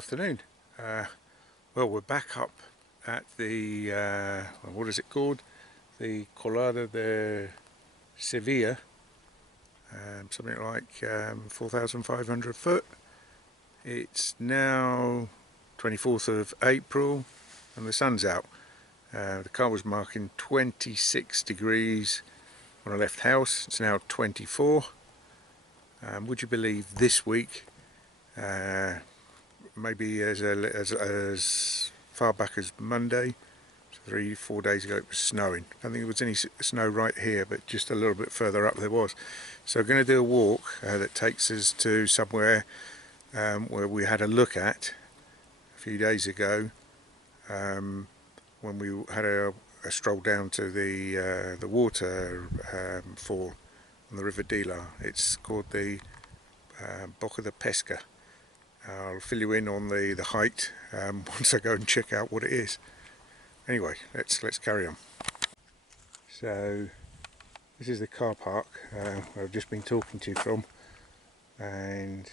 afternoon. Well, we're back up at the, what is it called? The Collado de Sevilla, something like 4,500 foot. It's now 24th of April and the sun's out. The car was marking 26 degrees when I left house. It's now 24. Would you believe this week, maybe as far back as Monday, so 3-4 days ago, it was snowing. I don't think there was any snow right here, but just a little bit further up there was. So we're going to do a walk that takes us to somewhere where we had a look at a few days ago when we had a stroll down to the waterfall on the River Dila. It's called the Boca De La Pesca. I'll fill you in on the height once I go and check out what it is. Anyway, let's carry on. So this is the car park where I've just been talking to you from, and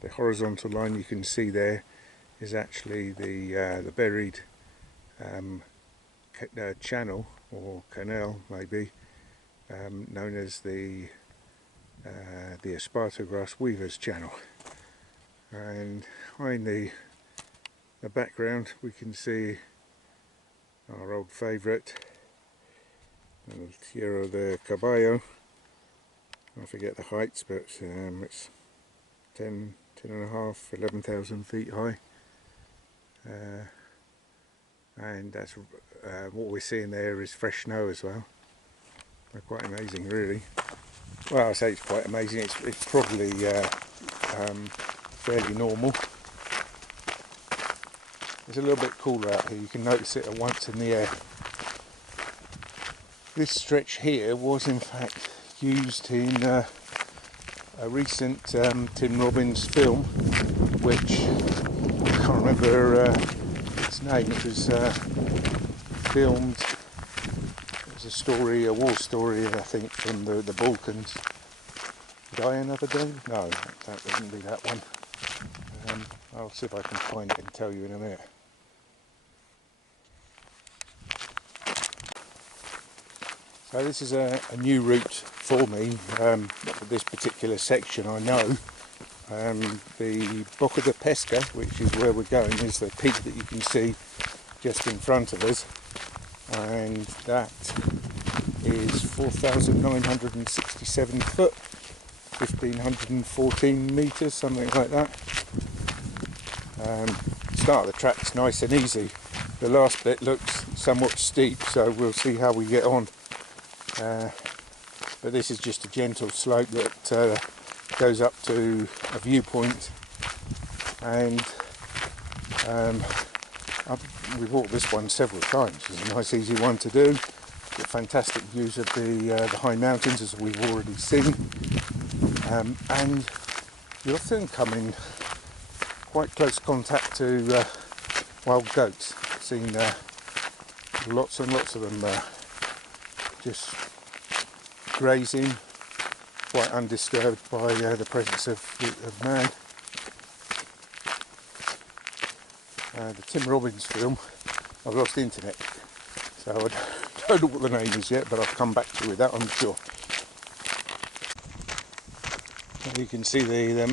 the horizontal line you can see there is actually the buried channel or canal, maybe, known as the Esparto Grass Weavers Channel. And behind the background we can see our old favourite, El Tierra de Caballo. I forget the heights, but it's 10.5, 11,000 feet high, and that's what we're seeing there is fresh snow as well. They're quite amazing, really. Well, I say it's quite amazing. It's probably fairly normal. It's a little bit cooler out here. You can notice it at once in the air. This stretch here was in fact used in a recent Tim Robbins film, which I can't remember its name. It was filmed. It was a story, a war story, I think, from the Balkans. Die Another Day? No, that wouldn't be that one. I'll see if I can find it and tell you in a minute. So this is a new route for me, for this particular section. I know the Boca de Pesca, which is where we're going, is the peak that you can see just in front of us, and that is 4,967 foot, 1,514 metres, something like that. Start of the track's nice and easy. The last bit looks somewhat steep, so we'll see how we get on. But this is just a gentle slope that goes up to a viewpoint, and we've walked this one several times. It's a nice easy one to do. Get fantastic views of the high mountains, as we've already seen, and you often come in quite close contact to wild goats. I've seen lots and lots of them just grazing, quite undisturbed by the presence of man. The Tim Robbins film, I've lost internet, so I don't know what the name is yet, but I'll come back to you with that, I'm sure. You can see the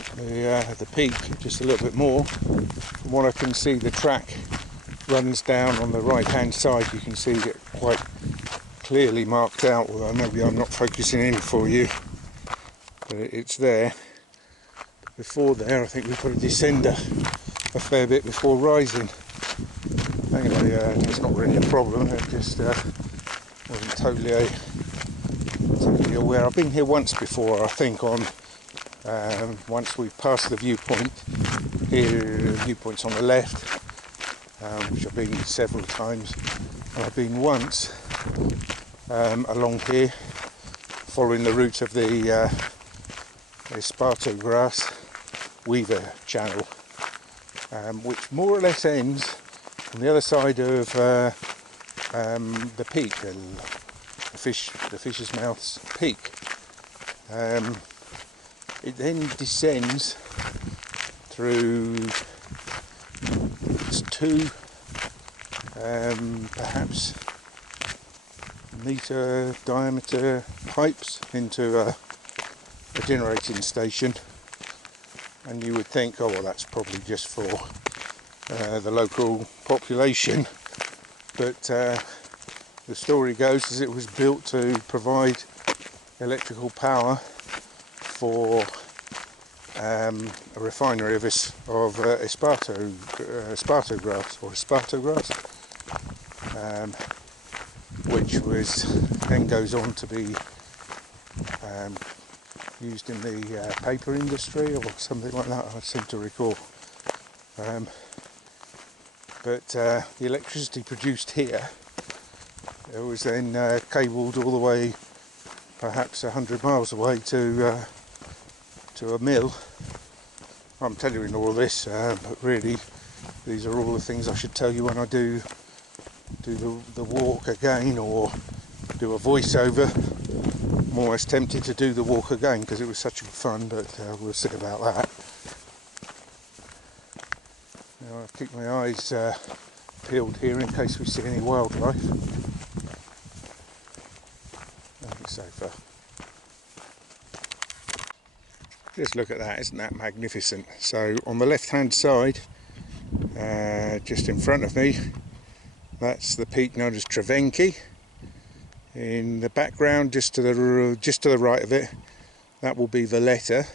peak just a little bit more. From what I can see, the track runs down on the right hand side. You can see it quite clearly marked out, although maybe I'm not focusing in for you, but it's there. Before there, I think we've got to descend a fair bit before rising. Anyway, it's not really a problem. It just wasn't totally aware. I've been here once before, I think, on once we passed the viewpoint. Here, the viewpoint's on the left, which I've been several times. And I've been once along here, following the route of the Esparto Grass Weaver Channel, which more or less ends on the other side of the peak, the Fish's Mouth's peak. It then descends through fits two perhaps metre diameter pipes into a generating station, and you would think, oh well, that's probably just for the local population, but the story goes is it was built to provide electrical power for a refinery of esparto grass, which was then goes on to be used in the paper industry or something like that, I seem to recall. But the electricity produced here, it was then cabled all the way, perhaps 100 miles away, to a mill. I'm telling you all this, but really these are all the things I should tell you when I do the walk again, or do a voiceover. I'm almost tempted to do the walk again because it was such good fun, but we'll see about that. Now I'll keep my eyes peeled here in case we see any wildlife. Nothing so far. Just look at that, isn't that magnificent? So on the left hand side, just in front of me, that's the peak known as Travenki. In the background, just to the right of it, that will be Valletta,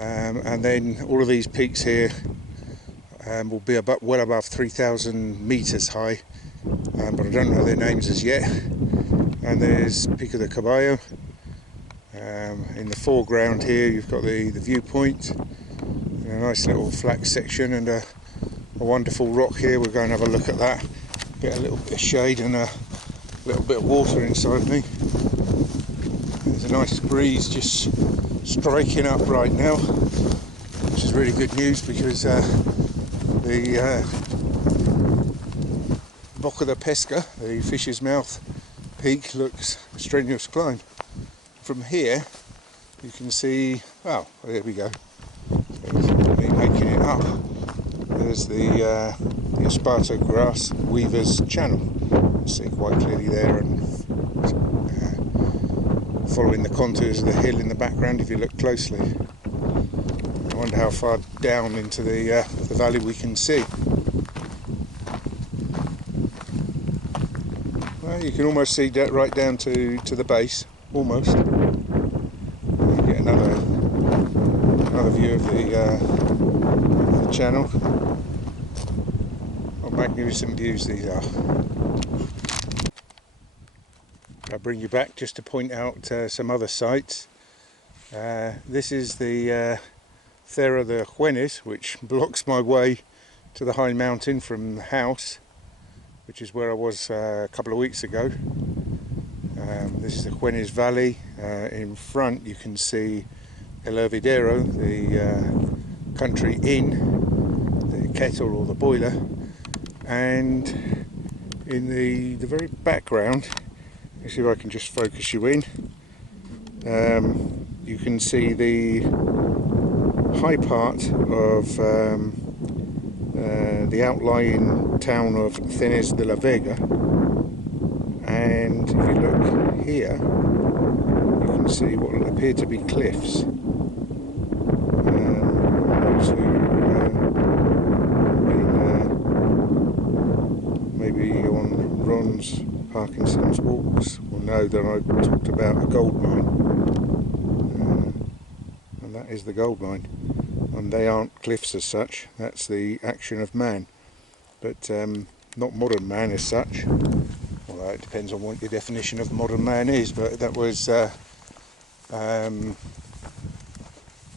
and then all of these peaks here will be well above 3,000 meters high, but I don't know their names as yet. And there's Pico de Caballo. In the foreground here, you've got the viewpoint, and a nice little flat section, and a wonderful rock here. We'll go and have a look at that. Get a little bit of shade and a little bit of water inside me. There's a nice breeze just striking up right now, which is really good news because the Boca De La Pesca, the Fish's Mouth peak, looks a strenuous climb. From here you can see, oh, there we go, me making it up. There's the esparto grass weaver's channel. You see quite clearly there, and following the contours of the hill in the background if you look closely. I wonder how far down into the valley we can see. Well, you can almost see that right down to the base, almost. You get another view of the channel. What magnificent views these are. I'll bring you back just to point out some other sites. This is the Cerro de Juenes, which blocks my way to the high mountain from the house, which is where I was a couple of weeks ago. This is the Juenes Valley. In front you can see El Hervidero, the country inn, the kettle or the boiler, and in the very background, let's see if I can just focus you in, you can see the high part of the outlying town of Cenes de la Vega, and if you look here you can see what will appear to be cliffs. Those who maybe on Ron's Parkinson's walks will know that I talked about a gold mine, and that is the gold mine. And they aren't cliffs as such, that's the action of man, but not modern man as such. Although it depends on what your definition of modern man is, but that was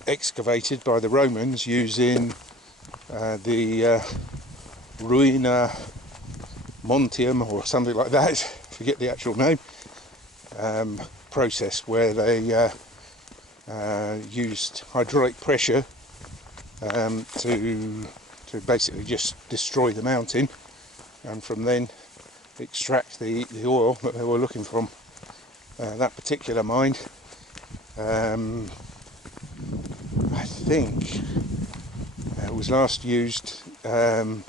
excavated by the Romans using the Ruina Montium or something like that, forget the actual name, process where they used hydraulic pressure to basically just destroy the mountain, and from then extract the oil that they were looking from. That particular mine, I think it was last used about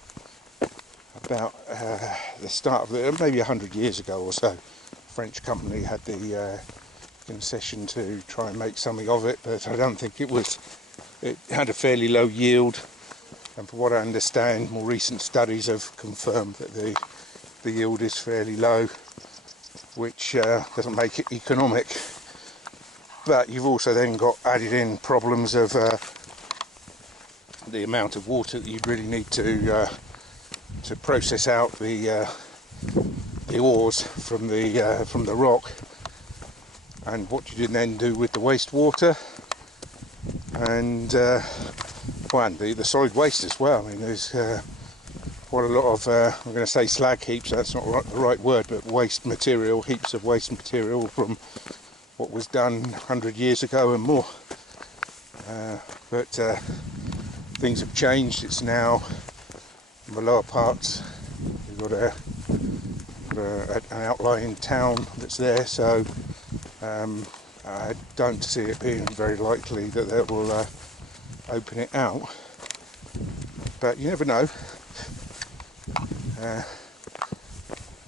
the start of the, maybe 100 years ago or so. A French company had the concession to try and make something of it, but I don't think it had a fairly low yield, and from what I understand, more recent studies have confirmed that the yield is fairly low, which doesn't make it economic. But you've also then got added in problems of the amount of water that you really need to process out the ores from the rock, and what you then do with the wastewater, and the solid waste as well. I mean, there's quite a lot of I'm going to say slag heaps. That's not the right word, but waste material, heaps of waste material from what was done 100 years ago and more. But things have changed. It's now in the lower parts. You've got an outlying town that's there, so I don't see it being very likely that they will open it out. But you never know.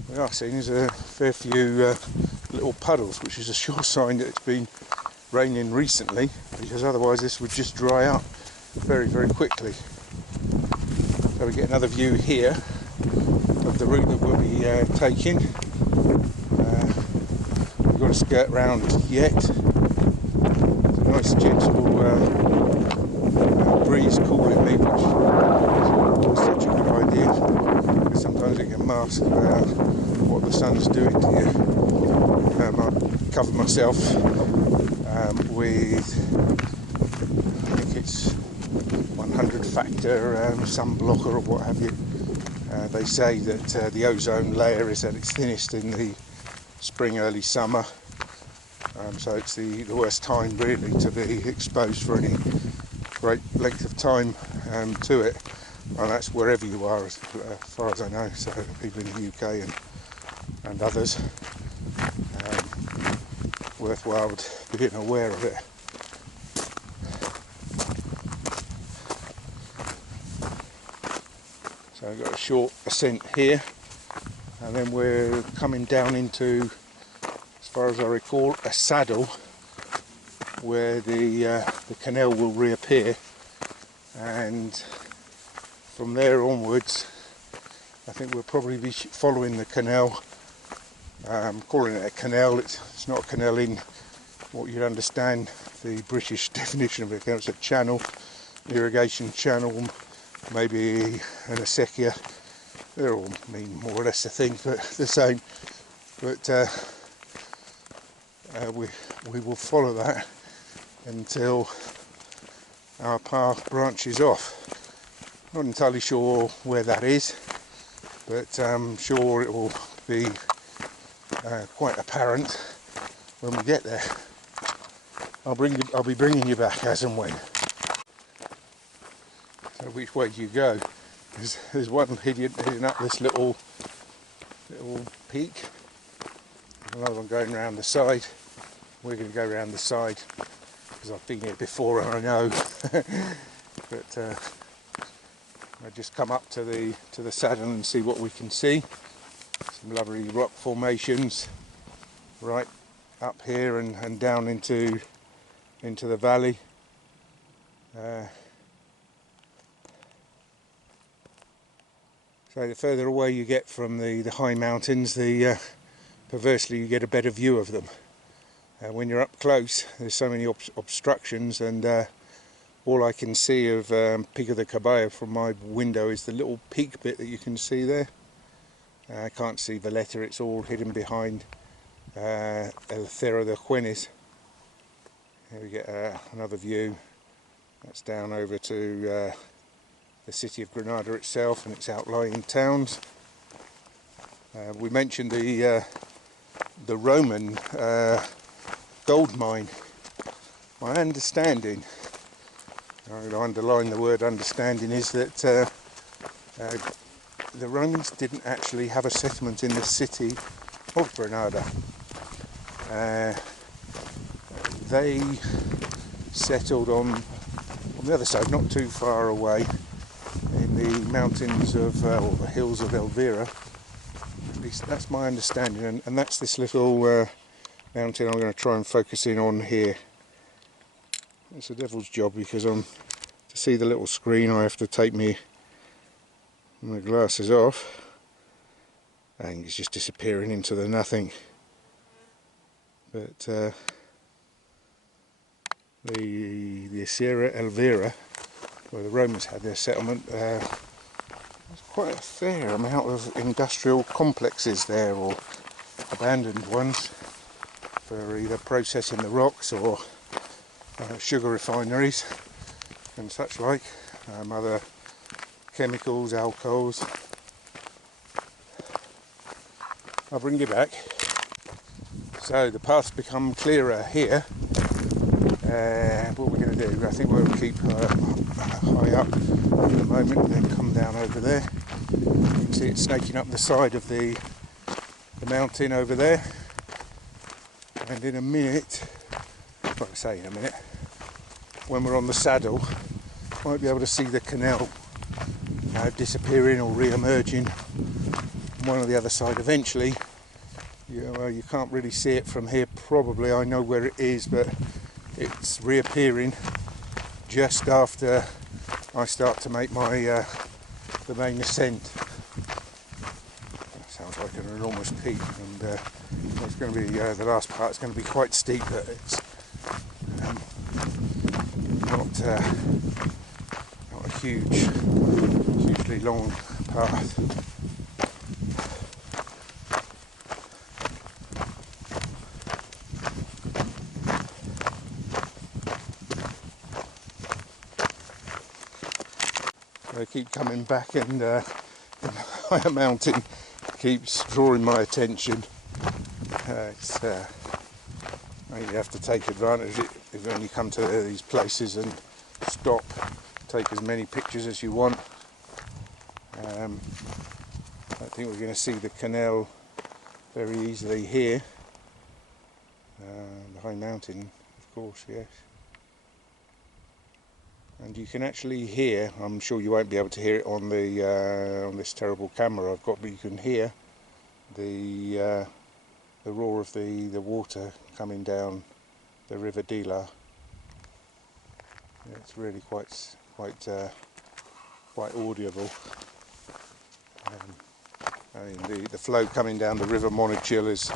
We are seeing there's a fair few little puddles, which is a sure sign that it's been raining recently, because otherwise this would just dry up very, very quickly. So we get another view here of the route that we'll be taking. We've got to skirt round yet. It's a nice gentle breeze cooling me, which is such a good idea, because sometimes it can mask what the sun's doing to you. I cover myself with, I think it's 100 factor sunblocker or what have you. They say that the ozone layer is at its thinnest in the spring, early summer, so it's the worst time really to be exposed for any great length of time to it, and that's wherever you are, as far as I know. So people in the UK and others, worthwhile being aware of it. So I've got a short ascent here, and then we're coming down into, as far as I recall, a saddle where the canal will reappear, and from there onwards I think we'll probably be following the canal. I'm calling it a canal. It's not a canal in what you'd understand the British definition of it. It's a channel, irrigation channel, maybe an acequia. They all mean more or less the thing, but the same. But we will follow that until our path branches off. Not entirely sure where that is, but I'm sure it will be quite apparent when we get there. I'll be bringing you back as and when. So which way do you go? There's one heading up this little peak, another one going around the side. We're going to go around the side because I've been here before and I know. But I'll just come up to the saddle and see what we can see. Some lovely rock formations right up here and down into the valley. So the further away you get from the high mountains, perversely you get a better view of them. When you're up close, there's so many obstructions, and all I can see of Pico de Cabello from my window is the little peak bit that you can see there. I can't see Valletta, it's all hidden behind El Cerro de Juenes. Here we get another view. That's down over to the city of Granada itself and its outlying towns. We mentioned the Roman gold mine. My understanding, I'm going to underline the word understanding, is that the Romans didn't actually have a settlement in the city of Granada. They settled on the other side, not too far away, in the mountains of, or the hills of Elvira. At least that's my understanding, and that's this little mountain I'm going to try and focus in on here. It's a devil's job because to see the little screen I have to take my glasses off. I think it's just disappearing into the nothing. But the Sierra Elvira, where the Romans had their settlement, there's quite a fair amount of industrial complexes there, or abandoned ones, for either processing the rocks or sugar refineries and such like, other chemicals, alcohols. I'll bring you back. So the path's become clearer here. What we're going to do, I think we'll keep high up at the moment and then come down over there. You can see it snaking up the side of the mountain over there. And in a minute, well, I say in a minute, when we're on the saddle, might be able to see the canal disappearing or re-emerging on one or the other side eventually. You can't really see it from here probably. I know where it is, but it's reappearing just after I start to make my the main ascent. That sounds like an enormous peak, and it's going to be the last part's going to be quite steep, but it's not a hugely long path. I keep coming back, and the higher mountain keeps drawing my attention. You have to take advantage if when you come to these places and stop, take as many pictures as you want. I think we're going to see the canal very easily here. The high mountain, of course, yes. And you can actually hear, I'm sure you won't be able to hear it on the on this terrible camera I've got, but you can hear the roar of the water coming down the River Dila. It's really quite audible. I mean, the flow coming down the River Monachil is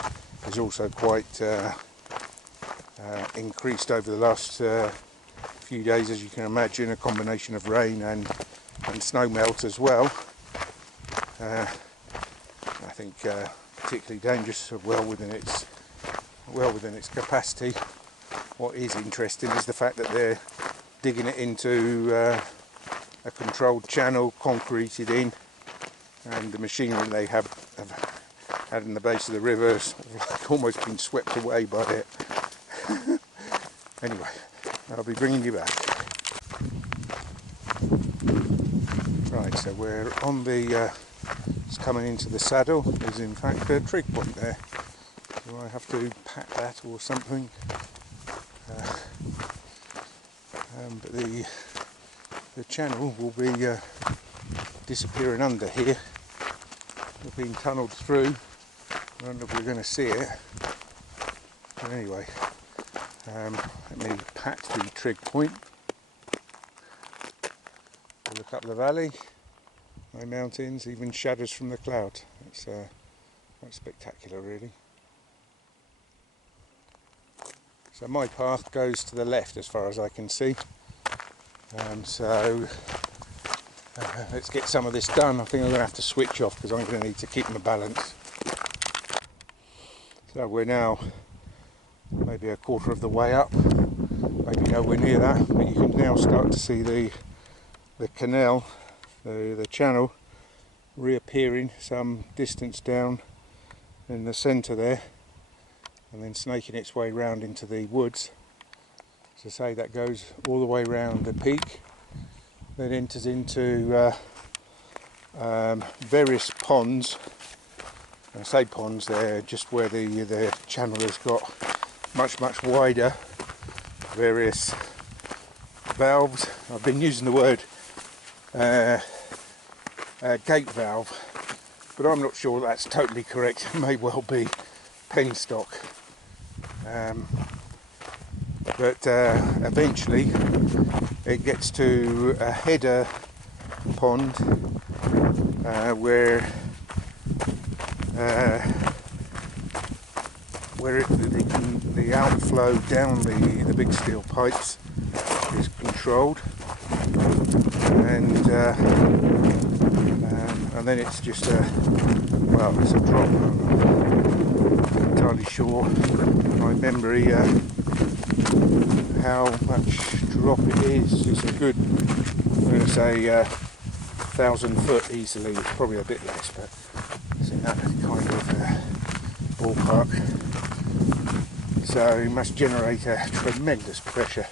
also quite increased over the last few days, as you can imagine, a combination of rain and snow melt as well. I think particularly dangerous, well within its capacity. What is interesting is the fact that they're digging it into a controlled channel, concreted in, and the machinery they have had in the base of the river has almost been swept away by it. Anyway, I'll be bringing you back. Right, so we're on the, it's coming into the saddle. There's in fact a trig point there. Do I have to pat that or something? But the channel will be disappearing under here. We're being tunnelled through. I don't know if we're going to see it. But anyway, let me pat the trig point. Look up the valley, high mountains, even shadows from the cloud. It's quite spectacular, really. So my path goes to the left as far as I can see. Let's get some of this done. I think I'm going to have to switch off because I'm going to need to keep my balance. So we're now maybe a quarter of the way up, maybe nowhere near that, but you can now start to see the canal, the channel, reappearing some distance down in the centre there, and then snaking its way round into the woods. As I say, that goes all the way round the peak, then enters into various ponds. When I say ponds, they're just where the channel has got much wider, various valves. I've been using the word gate valve, but I'm not sure that's totally correct. It may well be penstock. But eventually it gets to a header pond where the outflow down the big steel pipes is controlled, and then it's just it's a drop. I'm not entirely sure my memory how much drop it is. It's a good, I'm going to say 1,000 foot easily. It's probably a bit less, but it's in that kind of ballpark. So it must generate a tremendous pressure.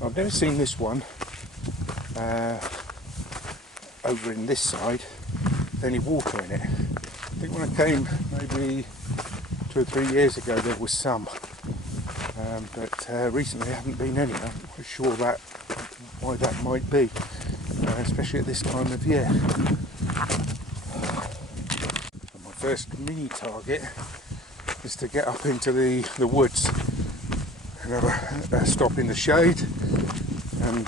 I've never seen this one over in this side with any water in it. I think when I came maybe 2 or 3 years ago there was some, but recently there haven't been any. I'm not quite sure why that might be, especially at this time of year. So my first mini target is to get up into the woods and have a stop in the shade and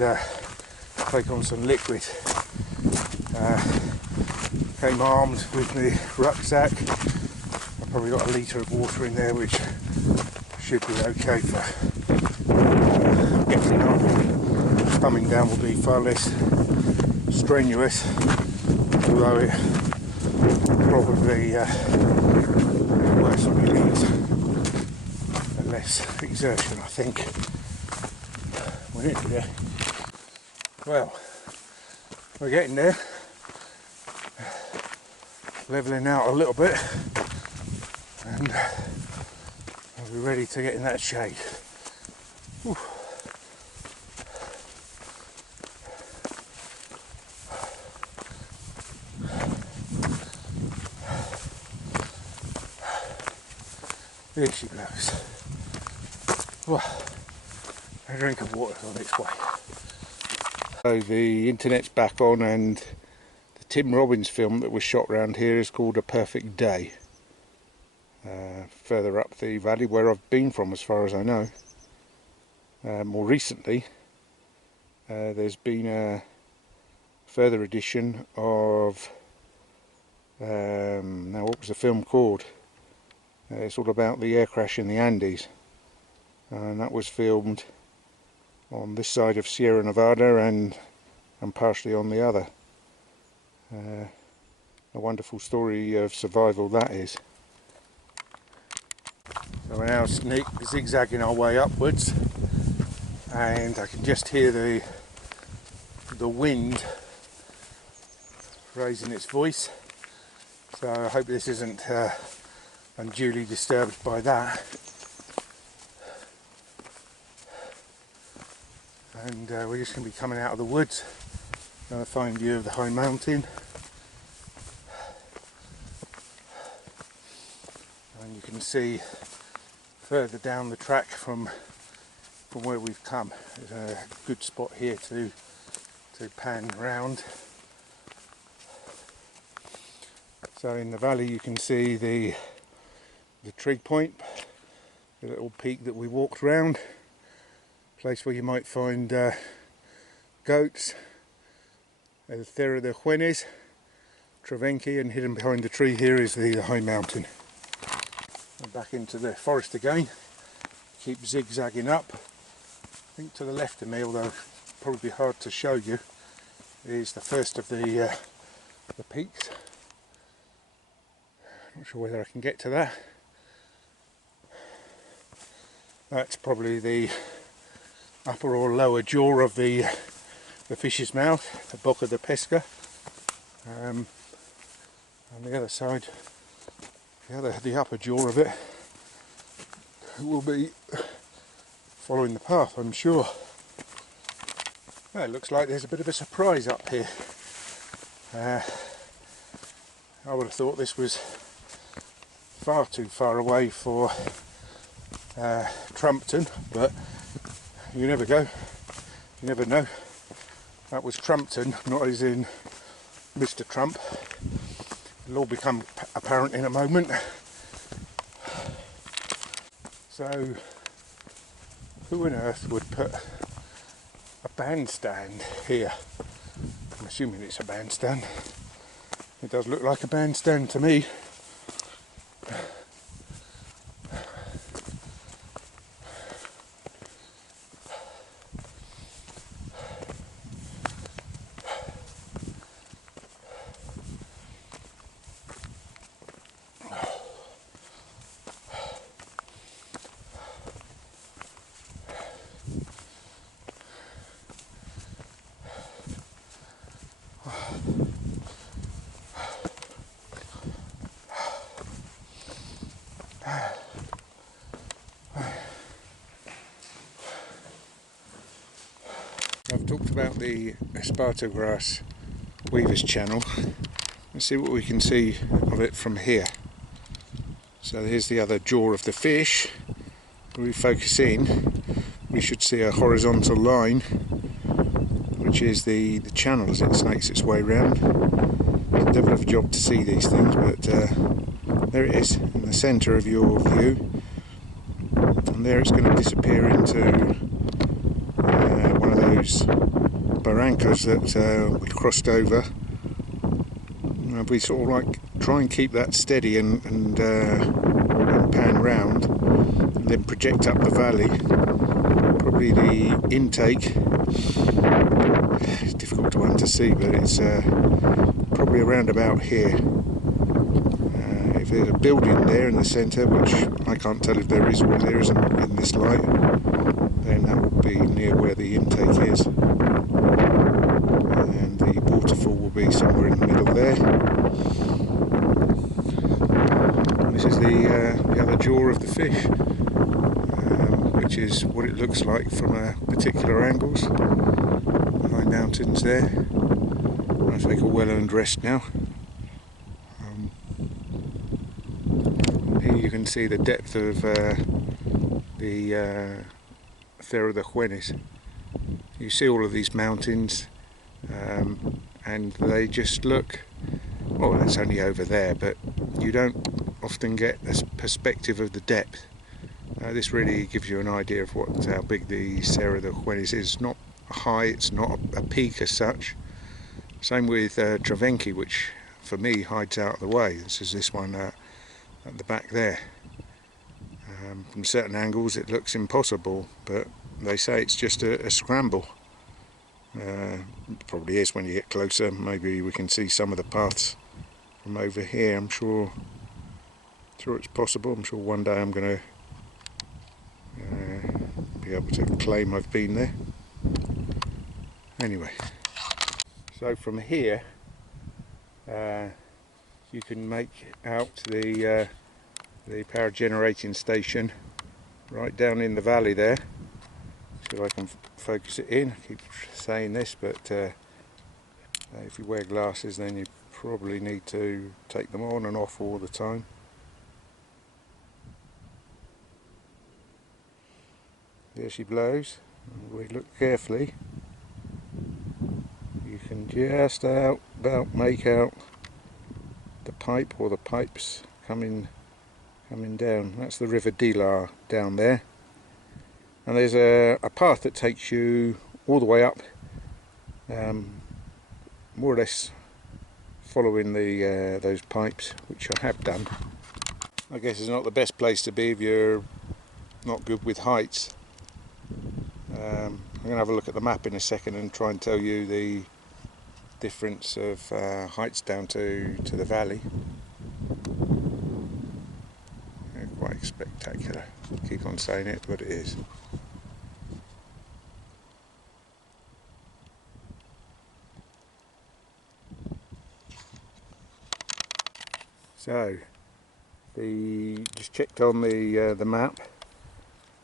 take on some liquid. Came armed with the rucksack. I've probably got a litre of water in there, which should be okay for getting up. Coming down will be far less strenuous, although it probably worse on your knees and less exertion, I think. We're nearly there. Well, we're getting there. Levelling out a little bit, and I'll be ready to get in that shade. Whew. Here she blows. A drink of water on its way. So the internet's back on, and the Tim Robbins film that was shot around here is called A Perfect Day. Further up the valley where I've been from, as far as I know. More recently, there's been a further edition of, now what was the film called? It's all about the air crash in the Andes, and that was filmed on this side of Sierra Nevada and partially on the other. A wonderful story of survival that is. So we're now zigzagging our way upwards, and I can just hear the wind raising its voice, so I hope this isn't unduly disturbed by that. And we're just going to be coming out of the woods. Another fine view of the high mountain, and you can see further down the track from where we've come. There's a good spot here to pan round. So in the valley you can see the trig point, the little peak that we walked round, place where you might find goats, El Cerro de Juenes, Travenki, and hidden behind the tree here is the high mountain. And back into the forest again, keep zigzagging up. I think to the left of me, although it'll probably be hard to show you, is the first of the peaks. Not sure whether I can get to that. That's probably the upper or lower jaw of the fish's mouth, the Boca De Pesca. On the other side, the upper jaw of it will be following the path, I'm sure. Well, it looks like there's a bit of a surprise up here. I would have thought this was far too far away for Trumpton, but you never go, you never know. That was Trumpton, not as in Mr. Trump. It'll all become apparent in a moment. So, who on earth would put a bandstand here? I'm assuming it's a bandstand. It does look like a bandstand to me. I've talked about the esparto grass weaver's channel. Let's see what we can see of it from here. So here's the other jaw of the fish. If we focus in, we should see a horizontal line, which is the channel as it snakes its way around. It's a devil of a job to see these things, but there it is in the centre of your view, and there it's going to disappear into one of those barrancas that we crossed over. We sort of like try and keep that steady and pan round and then project up the valley. Probably the intake, it's difficult to to see, but it's probably around about here. If there's a building there in the centre, which I can't tell if there is or there isn't in this light, then that will be near where the intake is, and the waterfall will be somewhere in the middle there. This is the other jaw of the fish, which is what it looks like from particular angles. The high mountains there. I'm going to take a well-earned rest now. Here you can see the depth of the Cerro de Juenes. You see all of these mountains, and they just look, well, that's only over there, but you don't often get this perspective of the depth. This really gives you an idea of how big the Cerro de Juenes is. It's not high, it's not a peak as such. Same with Travenki, which for me hides out of the way. This is this one at the back there. From certain angles it looks impossible, but they say it's just a scramble. It probably is when you get closer. Maybe we can see some of the paths from over here. I'm sure it's possible. I'm sure one day I'm going to be able to claim I've been there. Anyway, so from here you can make out the power generating station right down in the valley there. See if I can focus it in. I keep saying this, but if you wear glasses then you probably need to take them on and off all the time. There she blows. We look carefully. You can just about make out the pipe or the pipes coming down. That's the River Dilar down there, and there's a path that takes you all the way up, more or less following those pipes, which I have done. I guess it's not the best place to be if you're not good with heights. I'm going to have a look at the map in a second and try and tell you the difference of heights down to the valley. They're quite spectacular. I keep on saying it, but it is. So, just checked on the map,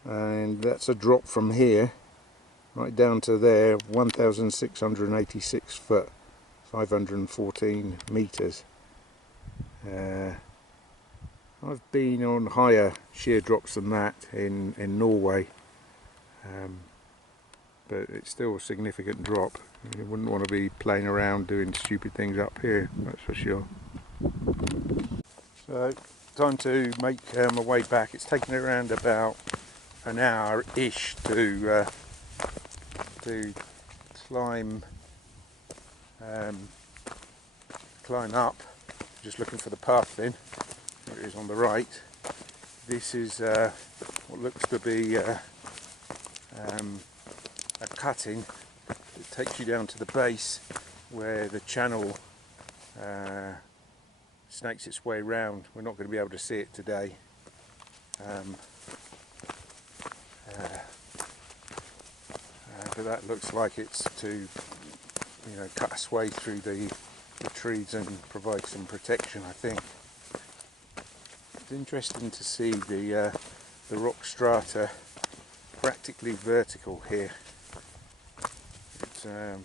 and that's a drop from here right down to there, 1,686 foot, 514 meters. I've been on higher sheer drops than that in Norway, but it's still a significant drop. You wouldn't want to be playing around doing stupid things up here, that's for sure. So time to make my way back. It's taken around about an hour-ish to climb up. Just looking for the path then. There it is on the right. This is what looks to be a cutting that takes you down to the base where the channel snakes its way round. We're not going to be able to see it today. But that looks like it's to, cut its way through the trees and provide some protection, I think. It's interesting to see the rock strata practically vertical here. It's a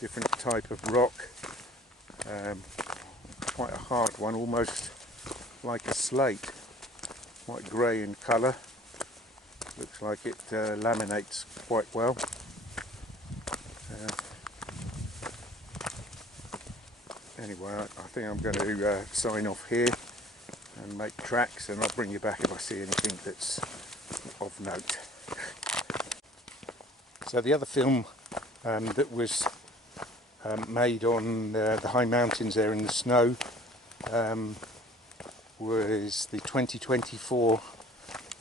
different type of rock, quite a hard one, almost like a slate, quite grey in colour. Looks like it laminates quite well. Anyway, I think I'm going to sign off here and make tracks, and I'll bring you back if I see anything that's of note. So the other film that was made on the high mountains there in the snow was the 2024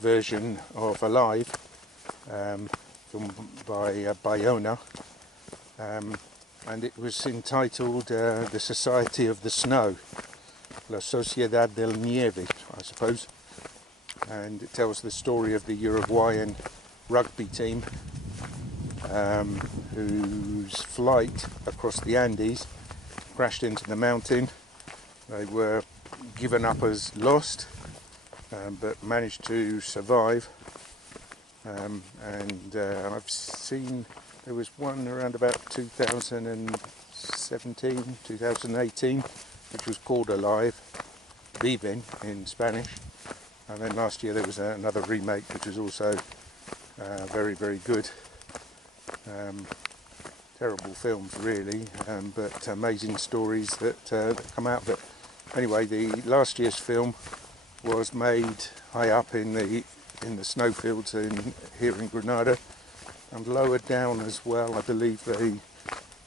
version of Alive, filmed by Bayona. And it was entitled The Society of the Snow, La Sociedad del Nieve, I suppose. And it tells the story of the Uruguayan rugby team whose flight across the Andes crashed into the mountain. They were given up as lost, but managed to survive. And I've seen there was one around about 2017, 2018, which was called Alive, Viven in Spanish. And then last year there was another remake which was also very, very good. Terrible films really, but amazing stories that come out of it. Anyway, the last year's film was made high up in the snowfields here in Granada, and lower down as well. I believe they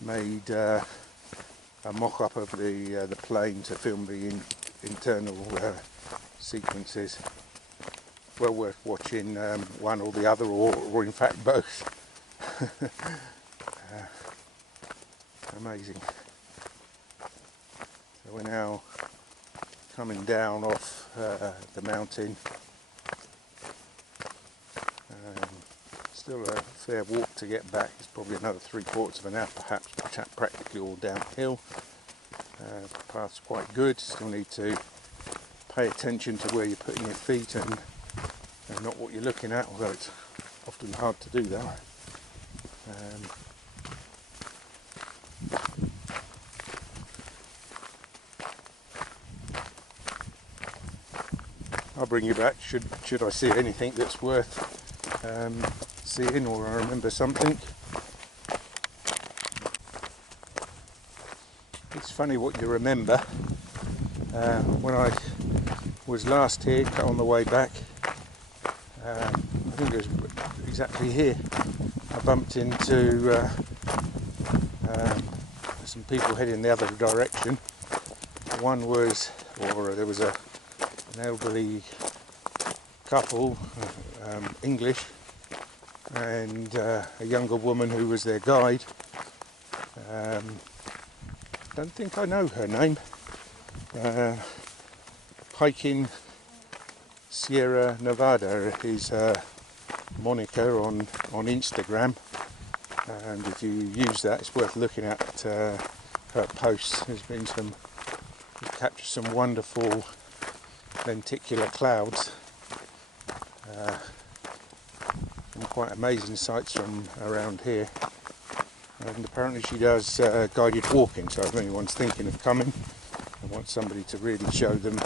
made a mock-up of the plane to film the internal sequences. Well worth watching one or the other, or in fact both. Amazing. So we're now coming down off the mountain. Still a fair walk to get back. It's probably another 3/4 of an hour perhaps, practically all downhill. The path's quite good. Still need to pay attention to where you're putting your feet and not what you're looking at, although it's often hard to do that. I'll bring you back should I see anything that's worth seeing, or I remember something. It's funny what you remember. When I was last here, on the way back, I think it was exactly here, I bumped into some people heading the other direction. One was, there was an elderly couple, English, and a younger woman who was their guide. Don't think I know her name. Hiking Sierra Nevada is her moniker on Instagram, and if you use that, it's worth looking at her posts. There's been captured some wonderful lenticular clouds. Some quite amazing sights from around here, and apparently she does guided walking, so if anyone's thinking of coming and wants somebody to really show them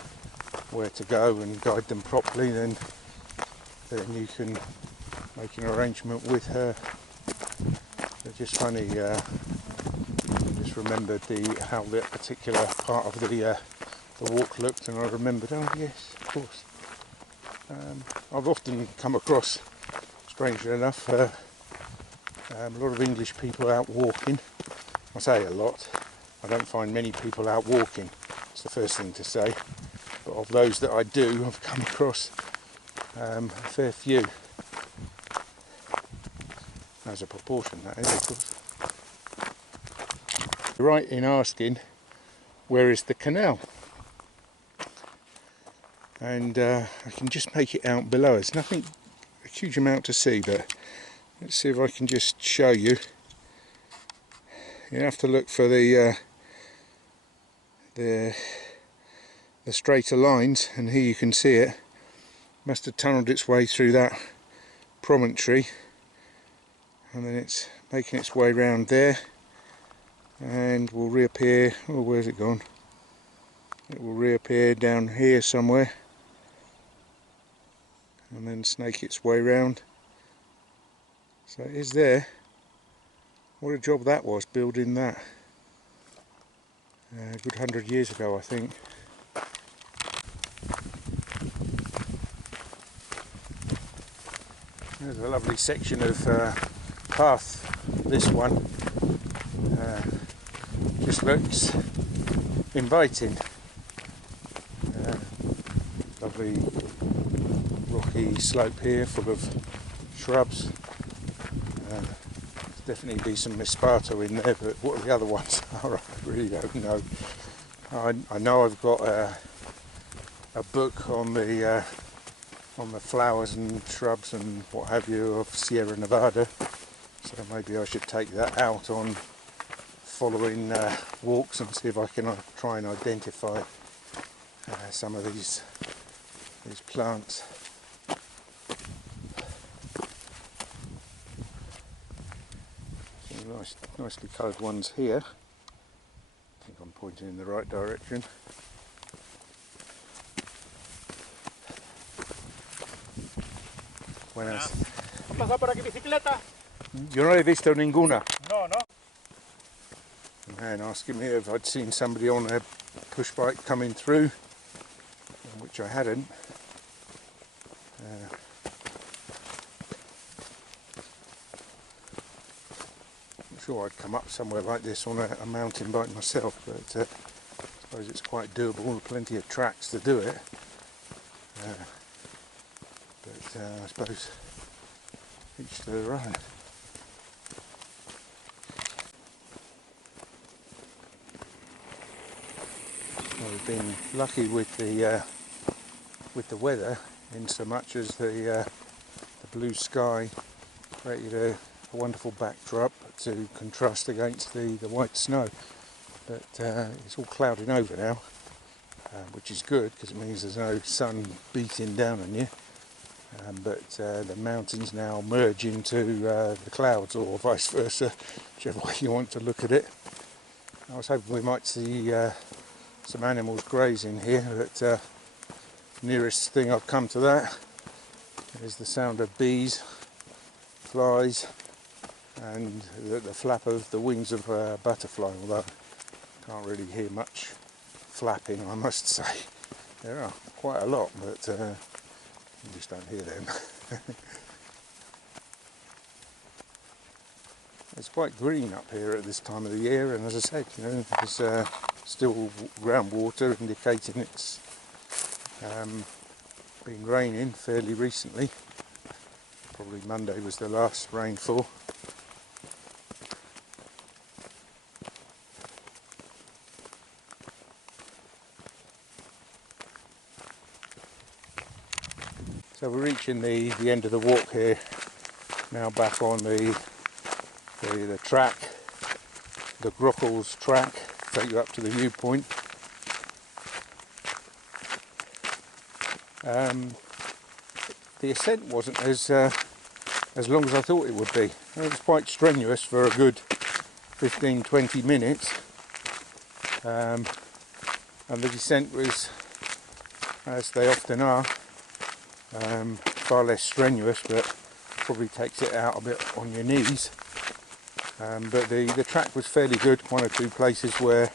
where to go and guide them properly, then you can make an arrangement with her. So just funny, just remembered how that particular part of the walk looked, and I remembered, oh yes, of course. I've often come across, strangely enough, a lot of English people out walking. I say a lot, I don't find many people out walking, it's the first thing to say, but of those that I do, I've come across a fair few. As a proportion, that is, of course. You're right in asking, where is the canal? And I can just make it out below. There's nothing, a huge amount to see, but let's see if I can just show you. You have to look for the straighter lines, and here you can see it. Must have tunnelled its way through that promontory, and then it's making its way round there, and will reappear. Oh, where's it gone? It will reappear down here somewhere, and then snake its way round. So it is there. What a job that was, building that. A good 100 years ago, I think. There's a lovely section of path, this one. Just looks inviting. Lovely rocky slope here full of shrubs. Definitely be some mispato in there, but what are the other ones? I really don't know. I know I've got a book on the flowers and shrubs and what have you of Sierra Nevada, so maybe I should take that out on following walks and see if I can try and identify some of these plants. Some nicely coloured ones here. I think I'm pointing in the right direction. Buenas. ¿Han pasado por aquí bicicleta? Yo no he visto ninguna. No, no. And asking me if I'd seen somebody on a push bike coming through, which I hadn't. I'm sure I'd come up somewhere like this on a mountain bike myself, but I suppose it's quite doable, plenty of tracks to do it. But I suppose each to their own. Well, we've been lucky with the weather, in so much as the blue sky created a wonderful backdrop to contrast against the white snow. But it's all clouding over now, which is good because it means there's no sun beating down on you. But the mountains now merge into the clouds, or vice versa, whichever way you want to look at it. I was hoping we might see some animals grazing here, but nearest thing I've come to that is the sound of bees, flies, and the flap of the wings of a butterfly, although I can't really hear much flapping, I must say. There are quite a lot, but you just don't hear them. It's quite green up here at this time of the year, and as I said, you know, there's still groundwater indicating it's been raining fairly recently. Probably Monday was the last rainfall. So we're reaching the end of the walk here, now back on the track, the Grockles track, take you up to the viewpoint. The ascent wasn't as long as I thought it would be. It was quite strenuous for a good 15-20 minutes, and the descent was, as they often are, far less strenuous, but probably takes it out a bit on your knees. But the track was fairly good. One or two places where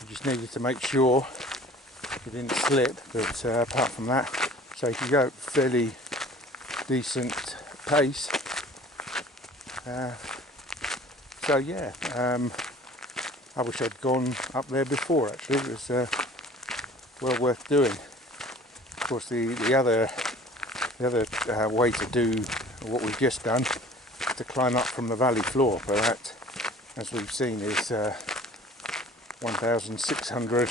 you just needed to make sure you didn't slip, but apart from that, so you could go at fairly decent pace. So yeah, I wish I'd gone up there before. Actually, it was well worth doing. Of course, the other way to do what we've just done is to climb up from the valley floor, but that, as we've seen, is 1,700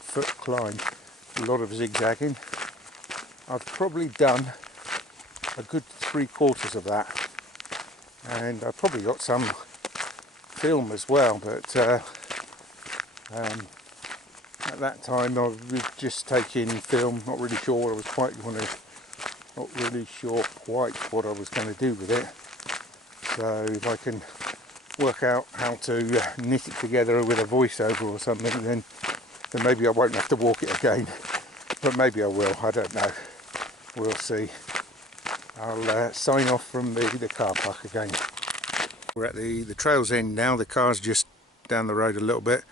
foot climb, a lot of zigzagging. I've probably done a good 3/4 of that, and I've probably got some film as well, but at that time I was just taking film, not really sure what I was quite going to do with it. So if I can work out how to knit it together with a voiceover or something, then maybe I won't have to walk it again, but maybe I will, I don't know, we'll see. I'll sign off from the car park again. We're at the trail's end now. The car's just down the road a little bit.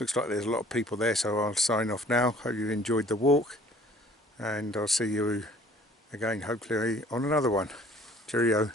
Looks like there's a lot of people there, so I'll sign off now. Hope you've enjoyed the walk, and I'll see you again hopefully on another one. Cheerio.